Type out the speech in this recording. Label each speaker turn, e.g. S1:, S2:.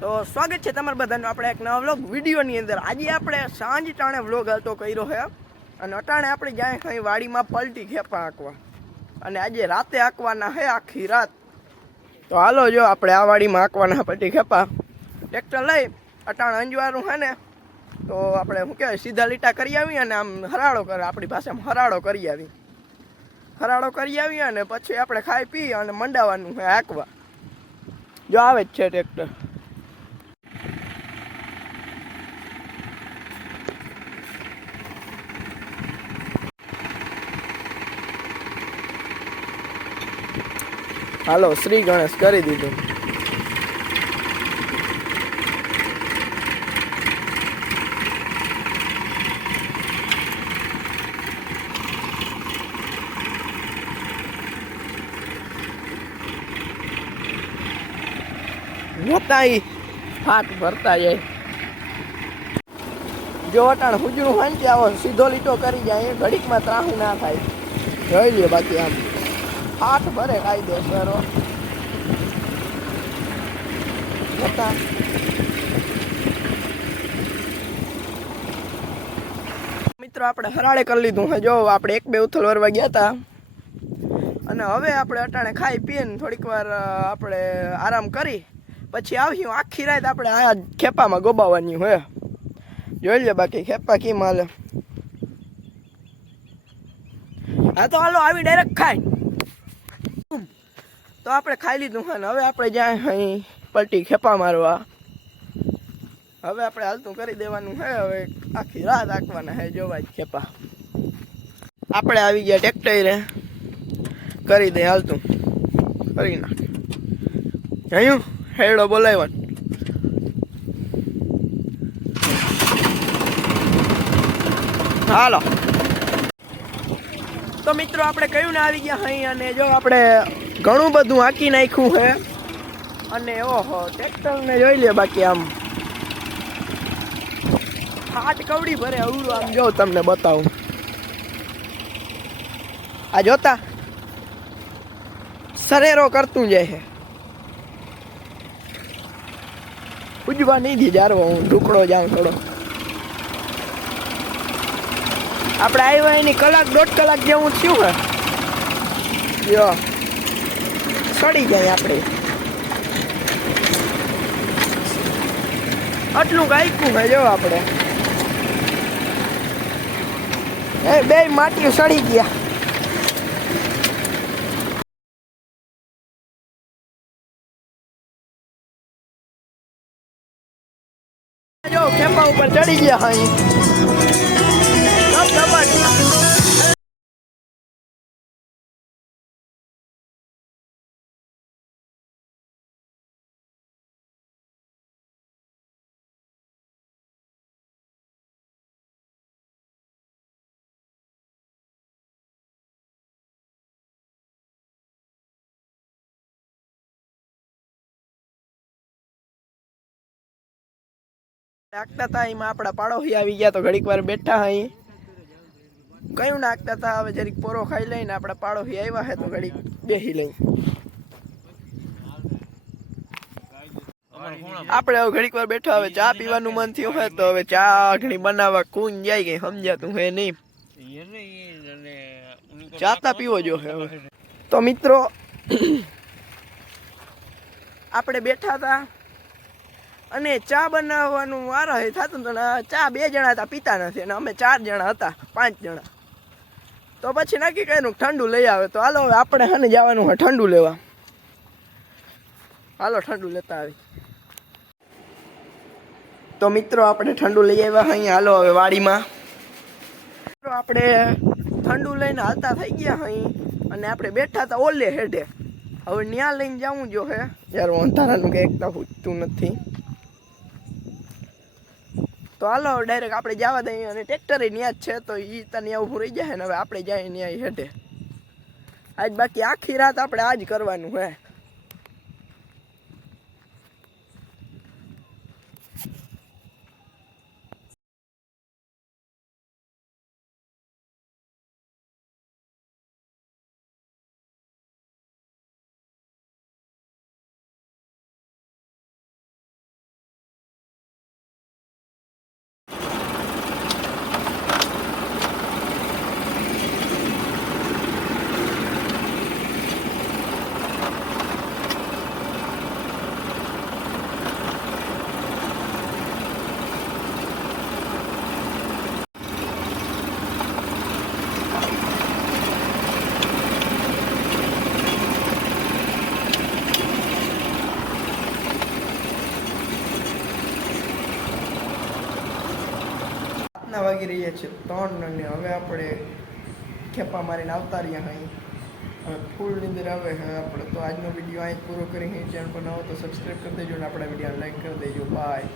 S1: તો સ્વાગત છે તમારા બધાનું. આપણે એક નવા વ્લોગ વિડીયોની અંદર. આજે આપણે સાંજ ટાણે વ્લોગ હતો કર્યો છે અને અટાણે આપણે જાય કંઈ વાડીમાં પલટી ખેપા આંકવા અને આજે રાતે આંકવાના છે આખી રાત. તો હાલો જો, આપણે આ વાડીમાં આંકવાના પલટી ખેપા. ટ્રેક્ટર લઈ, અટાણે અંજવારું છે ને, તો આપણે શું કહેવાય, સીધા લીટા કરી આવી અને આમ હરાળો કરે. આપણી પાસે હરાળો કરી આવી. હરાળો કરી આવી અને પછી આપણે ખાઈ પી અને મંડાવાનું છે આંકવા જો આવે જ છે ટ્રેક્ટર. હાલો, શ્રી ગણેશ કરી દીધું. ઈ હાથ ભરતા જાય. જો અટાણ હુજરું હાંચે આવો, સીધો લીટો કરી જાય ઘડીકમાં ત્રાહું ના થાય. જોઈ લે બાકી આમ. હાથ ભરે કાયદેસરો જોતા. મિત્રો, આપણે હરાળે કરી લીધું હે. જો, આપણે એક બે ઉથલ વરવા ગયા હતા અને હવે આપણે અટાણે ખાઈ પીને થોડીક વાર આપણે આરામ કરી. પછી આવ્યું આખી રાત આપણે આ ખેપામાં ગોબાવાની હોય જોઈ લે બાકી ખેપા કી માલે હા તો હાલો, આવી ડાયરેક્ટ ખાય તો આપણે ખાઈ લીધું હા ને હવે આપણે જાય અહીં પલટી ખેપા મારવા. હવે આપણે હાલતું કરી દેવાનું છે હવે આખી રાત રાખવાના છે જોવા ખેપા. આપણે આવી ગયા ટ્રેક્ટરે. કરી દે હાલતું. કરી નાખે. જયું હેડો બોલાવ્યો. હાલો. તો મિત્રો, આપણે કયું ને આવી ગયા અહીં અને જો આપણે ઘણું બધું આંકી નાખ્યું છે અને ઓહો, ટ્રેક્ટરને જોઈ લે બાકી આમ. હાથ કવડી ભરે અવરું આમ જો તમને બતાવું. આ જોતા? સરેરો કરતું જાય છે ઉજવા નહીં દી જારવો હું ઢુકડો જાઉં થોડો. આપણે આવ્યા એની કલાક દોઢ કલાક જેવું થયું હે. યો. સડી જાય આપણે. આટલું ગાયકું ભાઈ જો આપણે. એ બે માટી સડી ગયા. જો, ખેપા ઉપર ચડી ગયા અહીં. નાખતા હતા એમાં આપણા પાડોશી આવી ગયા તો ઘડીક વાર બેઠા અહીં. કયું નાખતા હતા હવે જરીક પોરો ખાઈ લઈને આપણા પાડોશી આવ્યા છે તો ઘડીક બેસી લઈ આપણે હવે ઘડીક વાર બેઠા, હવે ચા પીવાનું મન થયું હોય તો હવે ચા ઘણી બનાવવા કુન જાય કઈ સમજાતું હે નહીં. ચાતા પીવો જો હવે. તો મિત્રો, આપણે બેઠા હતા અને ચા બનાવવાનું વારા એ થતું તો ચા બે જણા હતા, પીતા નથી. અને અમે ચાર જણા હતા, પાંચ જણા. તો પછી નક્કી કર્યું ઠંડુ લઈ આવે. તો હાલો હવે આપણે હને જવાનું હોય ઠંડુ લેવા. હાલો ઠંડુ લેતા આવી. તો મિત્રો, આપણે ઠંડુ લઈ આવ્યા અહીં હાલો હવે વાડીમાં. મિત્રો, આપણે ઠંડુ લઈને હાલતા થઈ ગયા અહીં અને આપણે બેઠા હતા ઓલે હેઠે હવે ન્યા લઈને જવું જો હે. યાર, અંધારાનું કંઈક તો હોતું નથી. તો હાલો ડાયરેક્ટ આપણે જવા દઈએ અને ટ્રેક્ટર ત્યાં જ છે, તો એ ત્યાં ઊભું રહી જાય ને હવે આપણે જાય ત્યાં હેઠે. આજ બાકી આખી રાત આપણે આજ કરવાનું હે. વાગી રહ્યા છે, ત્રણ અને હવે આપણે ખેપા મારીને આવતા રહ્યા અહીં હવે ફૂલ નીંદર આવે, હવે આપણે તો આજનો વીડિયો અહીં પૂરો કરી ચેનલ પર ન હો તો સબસ્ક્રાઈબ કરી દેજો અને આપણા વીડિયો લાઈક કરી દેજો. બાય